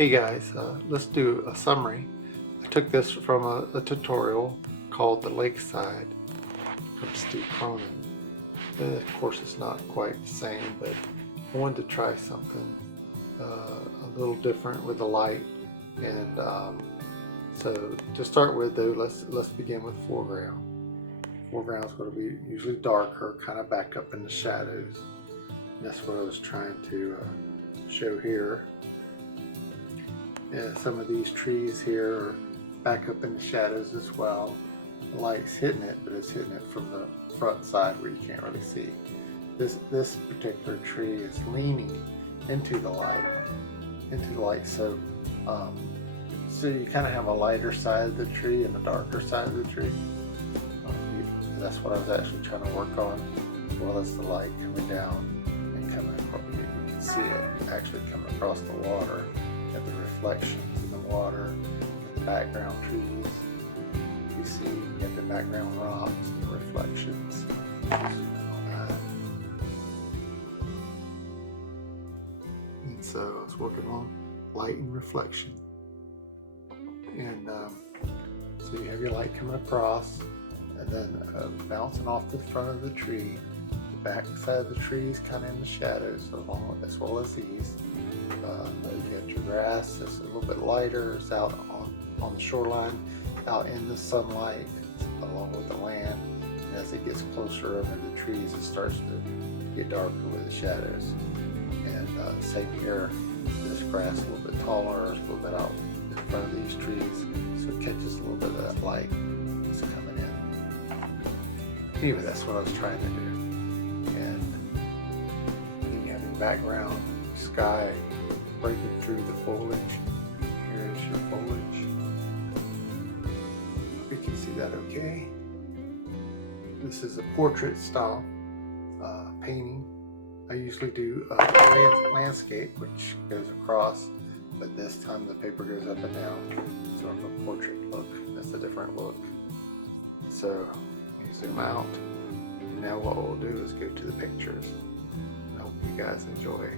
Hey guys, let's do a summary. I took this from a tutorial called the Lakeside from Steve Cronin. Of course it's not quite the same, but I wanted to try something a little different with the light. And so to start with though, let's begin with foreground. Foreground is going to be usually darker, kind of back up in the shadows. And that's what I was trying to show here. Yeah, some of these trees here are back up in the shadows as well. The light's hitting it, but it's hitting it from the front side where you can't really see. This particular tree is leaning into the light, so you kind of have a lighter side of the tree and a darker side of the tree. That's what I was actually trying to work on, as well as the light coming down and coming across. You can see it actually coming across the water. At the reflections in the water, at the background trees, you see at the background rocks and the reflections. And so I was working on light and reflection. And so you have your light coming across and then bouncing off the front of the tree. The back side of the tree is kind of in the shadows, as well as these. You got your grass that's a little bit lighter. It's out on the shoreline, out in the sunlight, along with the land. And as it gets closer over the trees, it starts to get darker with the shadows. And same here, this grass is a little bit taller, it's a little bit out in front of these trees, so it catches a little bit of that light that's coming in. Anyway, that's what I was trying to do. And then you have your background sky breaking through the foliage. Here's your foliage. We can see that okay. This is a portrait style painting. I usually do landscape, which goes across, but this time the paper goes up and down. Sort of a portrait look. That's a different look. So you zoom out. Now what we'll do is go to the pictures. I hope you guys enjoy.